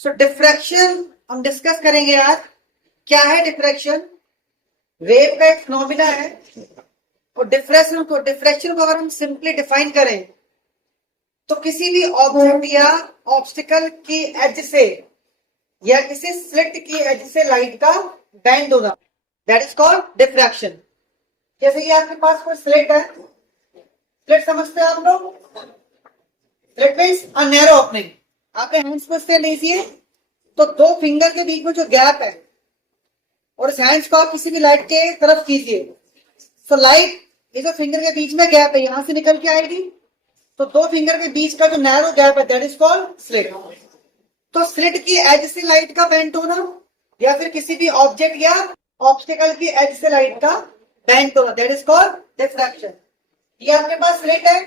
सो diffraction हम discuss करेंगे आज। क्या है डिफ्रैक्शन? वेव का एक फिनोमिना है। और डिफ्रैक्शन को अगर हम सिंपली डिफाइन करें तो किसी भी ऑब्जेक्ट या ऑब्स्टिकल की एज से या किसी स्लिट की एज से लाइट का बेंड होना, दैट इज कॉल्ड डिफ्रैक्शन। जैसे कि आपके पास कोई स्लिट है, स्लिट समझते हैं आप लोग? Slit means a narrow opening. आपके हैंड्स को इससे लीजिए तो दो फिंगर के बीच में जो गैप है और इस हैंड्स को आप किसी भी लाइट के तरफ कीजिए, सो लाइट ये जो फिंगर के बीच में गैप है यहां से निकल के आएगी। तो दो फिंगर के बीच का जो नैरो गैप है दैट इज कॉल्ड स्लिट। तो स्लिट की एज से लाइट का बेंड होना या फिर किसी भी ऑब्जेक्ट या ऑब्स्टिकल की एज से लाइट का बेंड होना, दैट इज कॉल्ड डिफ्रैक्शन। ये आपके पास स्लिट है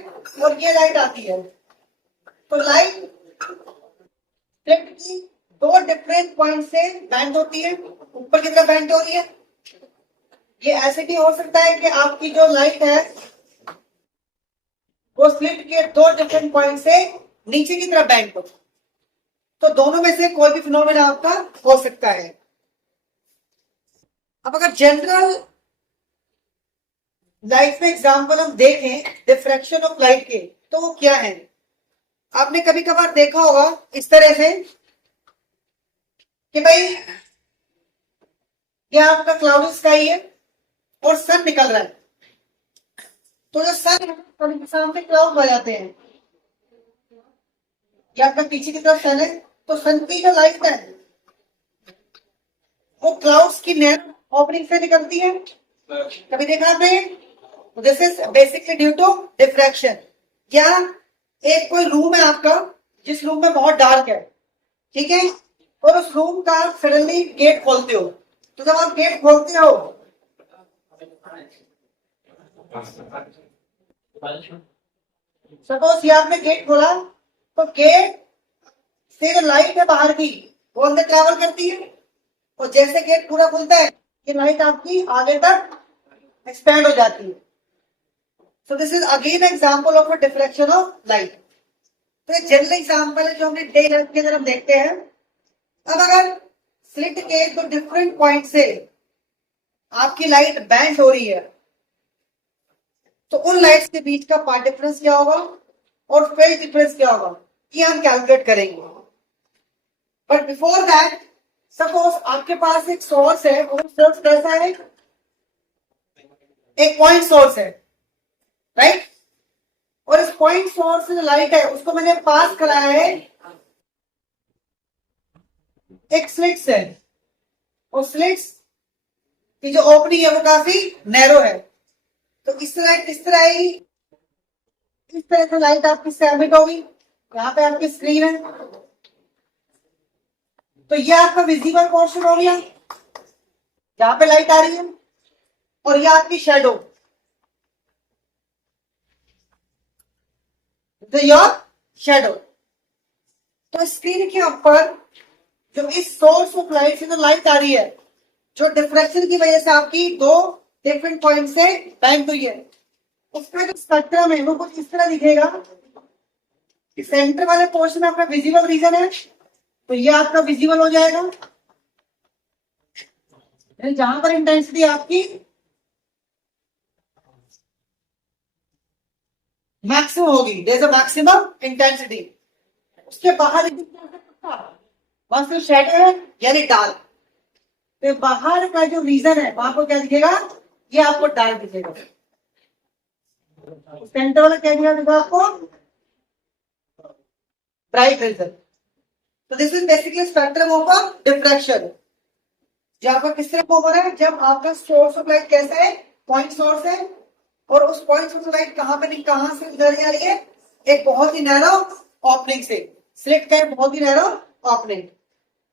और ये लाइट आती है, तो लाइट स्लिट की दो डिफरेंट पॉइंट से बेंड होती है। ऊपर की तरफ बेंड हो रही है। ये ऐसे भी हो सकता है कि आपकी जो लाइट है वो स्लिट के दो डिफरेंट पॉइंट से नीचे की तरफ बेंड हो। तो दोनों में से कोई भी फिनोमेना आपका हो सकता है। अब अगर जनरल लाइफ में एग्जांपल हम देखें डिफ्रैक्शन ऑफ लाइट के, तो वो क्या है? आपने कभी कभार देखा होगा इस तरह से कि भाई ये आपका क्लाउडी स्काई है और सन निकल रहा है। तो जो सन के सामने क्लाउड आ जाते हैं, ये आपका पीछे की तरफ सन है, तो सन की जो लाइट है वो क्लाउड्स की नैरो ओपनिंग से निकलती है। कभी देखा आपने? This is basically due to diffraction. या एक कोई रूम है आपका जिस रूम में बहुत डार्क है, ठीक है, और उस रूम का सडनली गेट खोलते हो, तो जब आप गेट खोलते हो सपोज ये आपने गेट खोला, तो गेट से जो लाइट है बाहर की वो अंदर ट्रेवल करती है और जैसे गेट पूरा खुलता है ये लाइट आपकी आगे तक एक्सपेंड हो जाती है। So this is again example of a diffraction of light. तो एक जनरल एग्जांपल है जो हमने डे लाइट के अंदर हम देखते हैं। अब अगर स्लिट के दो डिफरेंट पॉइंट से आपकी लाइट बेंड हो रही है तो उन लाइट्स के बीच का पाथ डिफरेंस क्या होगा और फेज डिफरेंस क्या होगा, ये हम कैलकुलेट करेंगे। बट बिफोर दैट, सपोज आपके पास एक सोर्स है और सोर्स कैसा है? एक पॉइंट सोर्स है, राइट? और इस पॉइंट सोर्स से जो लाइट है उसको मैंने पास कराया है एक स्लिट से, और स्लिट्स की जो ओपनिंग है वो काफी नैरो है। तो इस तरह किस तरह आएगी? इस तरह से लाइट आपकी एमिट होगी। यहाँ पे आपकी स्क्रीन है, तो ये आपका विजिबल पोर्शन हो गया, यहाँ पे लाइट आ रही है, और ये आपकी शेडो, योर शेडो। तो स्क्रीन के ऊपर जो इस सोर्स ऑफ लाइट से जो लाइट आ रही है, जो डिफ्रैक्शन की वजह से आपकी दो डिफरेंट पॉइंट से बेंड हुई है, उसका जो स्पेक्ट्रम है वो कुछ इस तरह दिखेगा। सेंटर वाले पोर्शन में आपका विजिबल रीजन है, तो ये आपका विजिबल हो जाएगा। जहां पर इंटेंसिटी आपकी मैक्सिमम होगी, there is a maximum intensity, उसके बाहर वहां से शेडो है यानी डार्क। तो बाहर का जो रीजन है वहां पर क्या दिखेगा? ये आपको डार्क दिखेगा। सेंटर वाला क्या दिखेगा आपको? Bright region. तो this is basically spectrum of a diffraction. जहां पर किस तरह को हो रहा है? जब आपका सोर्स ऑफ लाइट कैसा है? पॉइंट सोर्स है, और उस पॉइंट सोर्स ऑफ लाइट कहां से गुजर जा रही है? एक बहुत ही नैरो ओपनिंग से। स्लिट का एक बहुत ही नैरो ओपनिंग।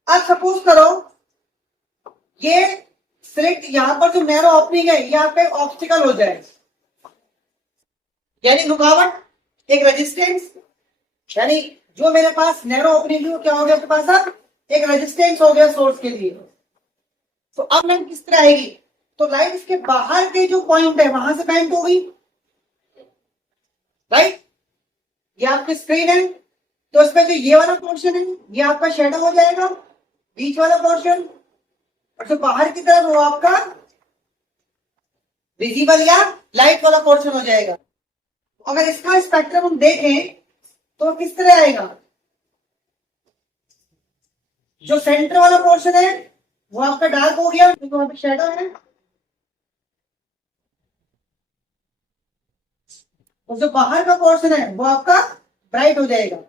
अब सपोज करो ये स्लिट यहां पर जो नैरो ओपनिंग है यहाँ पे ऑब्स्टिकल हो जाए, यानी रुकावट, एक रेजिस्टेंस, यानी जो मेरे पास नैरो ओपनिंग है क्या हो गया? आपके पास अब एक रेजिस्टेंस हो गया सोर्स के लिए। तो अब लाइट किस तरह आएगी? तो लाइट इसके बाहर के जो पॉइंट है वहां से बेंड होगी, राइट? ये आपकी स्क्रीन है, तो इसमें जो ये वाला पोर्शन है ये आपका शेडो हो जाएगा, बीच वाला पोर्शन, और जो बाहर की तरफ वो आपका विजिबल या लाइट वाला पोर्शन हो जाएगा। अगर इसका स्पेक्ट्रम हम देखें तो किस तरह आएगा, जो सेंटर वाला पोर्शन है वो आपका डार्क हो गया क्योंकि वहां पे शेडो है, और जो बाहर का पोर्शन है वो आपका ब्राइट हो जाएगा।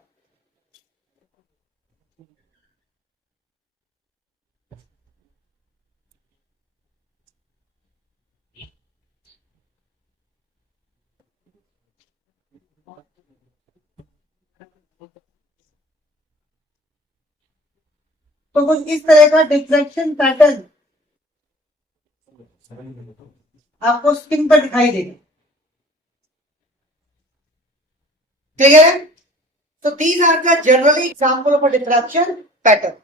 तो कुछ इस तरह का डिफ्लेक्शन पैटर्न आपको स्क्रीन पर दिखाई देगा। क्लियर है? So these are the generally example of a diffraction pattern.